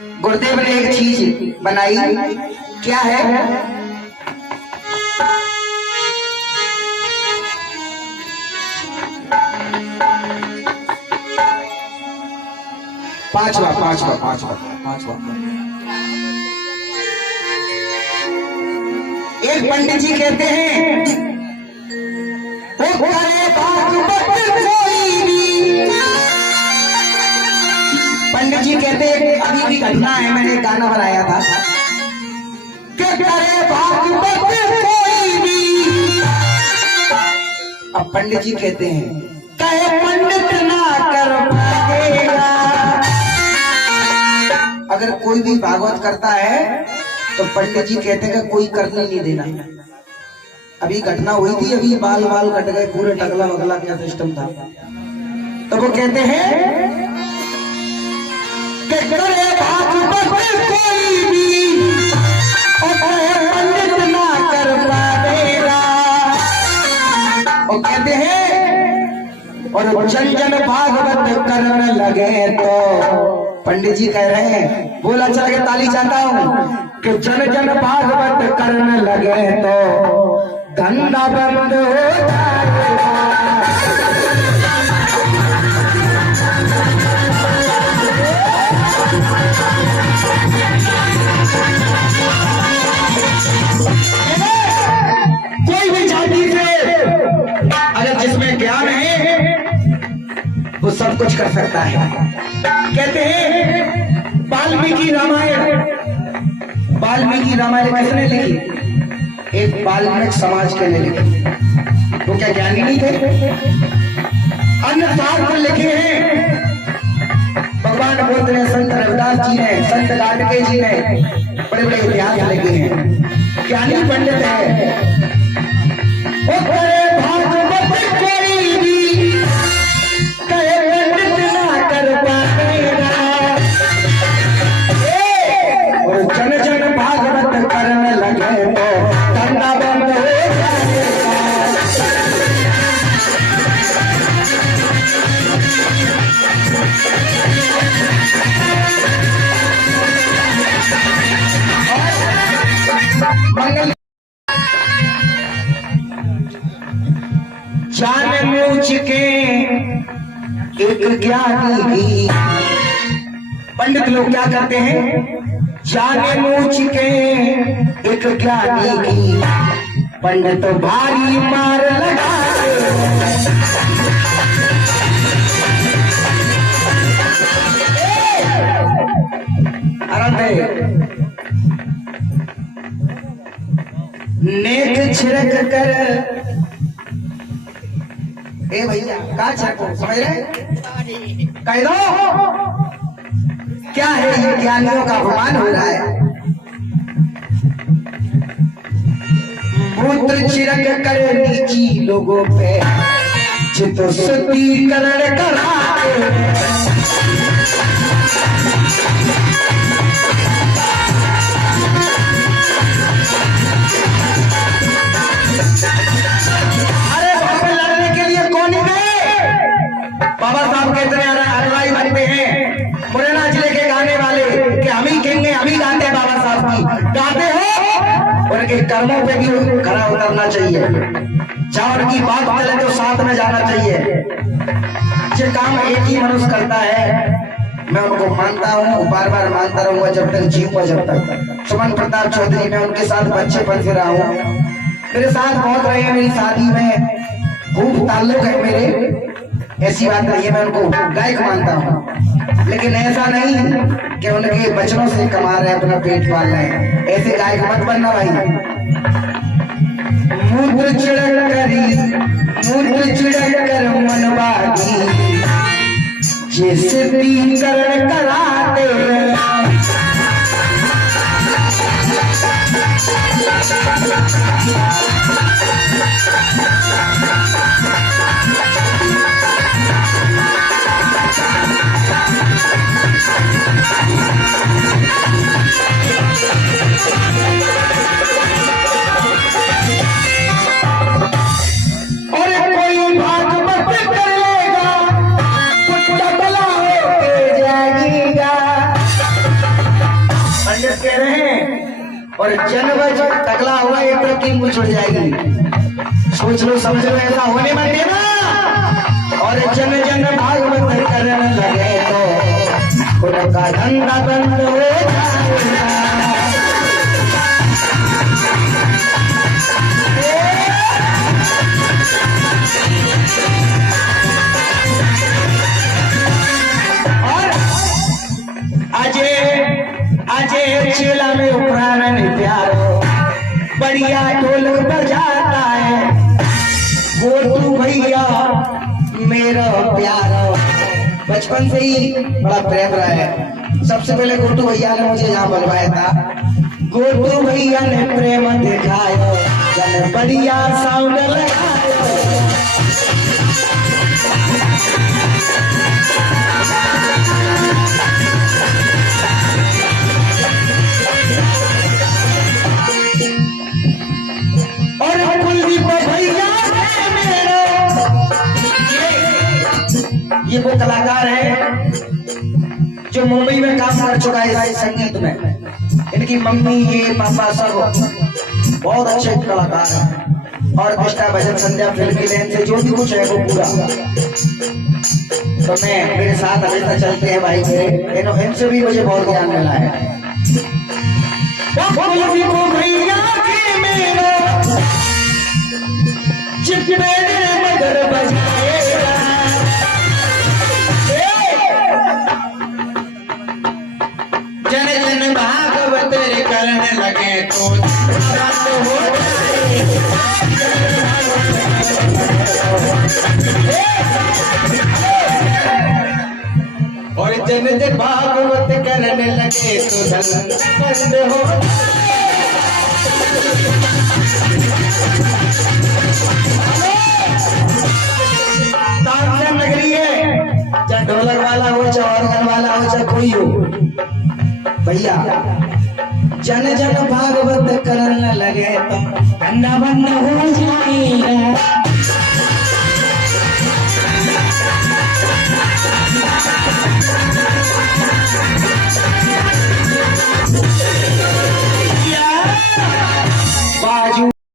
गुरुदेव ने एक चीज बनाई, क्या है? पांचवा पांचवा पांचवा पांचवा। एक पंडित जी कहते हैं, पंडित जी कहते हैं, अभी की घटना है, मैंने एक गाना बनाया था कि करे भागवत कोई भी। अब पंडित जी कहते हैं, कहे पंडित ना कर पाएगा। अगर कोई भी भागवत करता है तो पंडित जी कहते हैं कि कोई करने नहीं देना। अभी घटना हुई थी, अभी बाल बाल कट गए पूरे, टकला वगला क्या सिस्टम था। तो वो कहते हैं कि करे भागवत कोई भी और पंडित ना कर पाएगा। और कहते हैं, और जन जन भागवत करने लगे तो पंडित जी कह रहे हैं, बोला चला के ताली चाहता हूं कि जन जन भागवत करने लगे तो धंधा बंद हो जाएगा। कोई भी जाति से अगर जिसमें ज्ञान है वो सब कुछ कर सकता है। कहते हैं वाल्मीकि रामायण, वाल्मीकि रामायण किसने लिखी? एक वाल्मीकि समाज के ने लिखी। वो क्या ज्ञानी नहीं थे? अन्य शास्त्र लिखे हैं भगवान बुद्ध ने, संत रविदास जी ने, संत गाडगे जी ने बड़े बड़े इतिहास लिखे हैं, ज्ञानी पंडित है। वो करे भागवत कोई भी, कहे पंडित ना कर पाएगा। और जन जन भागवत करने लगे तो धंधा बंद हो जाएगा। मंगल जान मूझ के एक ज्ञानी, पंडित लोग क्या करते हैं? जाने मूझ के एक ज्ञानी की पंडित भारी मार लगा। नेक छिड़क कर, ए भैया कहा छिड़को, समझ रहे? कह दो क्या है ये? ज्ञानियों का अपमान हो रहा है। मूत्र छिड़क कर नीची लोगों पे चित शुद्धिकरण कराए। अरे बाबा लड़ने के लिए कौन गए? बाबा साहब कहते हैं हलवाई बनते हैं, मुरैना जिले के गाने वाले कि हम ही किंग हैं, हम ही गाते हैं बाबा साहब की। गाते हो, उनके कर्मों पे भी खरा उतरना चाहिए। चावल की बात चले तो साथ में जाना चाहिए। ये काम एक ही मनुष्य करता है, मैं उनको मानता हूँ, बार बार मानता रहूंगा जब तक जीऊंगा। जब तक सुमन प्रताप चौधरी, मैं उनके साथ बचपन से रहा हूँ, मेरे साथ बहुत रहे हैं, मेरी शादी में खूब ताल्लुक है मेरे। ऐसी बात नहीं है, मैं उनको गायक मानता हूँ, लेकिन ऐसा नहीं कि उनके बचनों से कमा रहे हैं, अपना पेट पाल रहे हैं। ऐसे गायक मत बनना भाई। मूत्र छिड़क कर मन बागी, जैसे शुद्धिकरण कराते जाएगा। कह रहे हैं और जनवज टकला हुआ एक तरफ की मुँह छुड़ जाएगी। सोच लो समझ लो ऐसा होने मत देना। और जन जन भागवत करने लगे तो उनका धंधा बंद हो जाएगा। चेला में उपरानन प्यारो बढ़िया ढोलक बजाता है। गोटू भैया मेरा प्यारा बचपन से ही बड़ा प्रेम रहा है। सबसे पहले गोटू भैया ने मुझे यहाँ बुलवाया था। गोटू भैया ने प्रेम दिखाया, जन बढ़िया साउंड लगाया। ये वो कलाकार है जो मुंबई में काम कर चुका है संगीत में। इनकी मम्मी ये पापा सब बहुत अच्छे कलाकार हैं। और कृष्णा भजन संध्या फिल्म की लाइन से जो भी कुछ है वो पूरा। तो मैं मेरे साथ हमेशा चलते हैं भाई मेरे, इनसे भी मुझे बहुत ज्ञान मिला है। जन जन भागवत करने लगे तो और जन जन भागवत करने लगे तो धन बंद हो। तानसेन नगरी है, चाहे ढोलक वाला हो, चाहे ऑर्गन वाला हो, चाहे कोई हो भैया, जन जन भागवत करने लगे तो धंधा बंद हो जाएगा।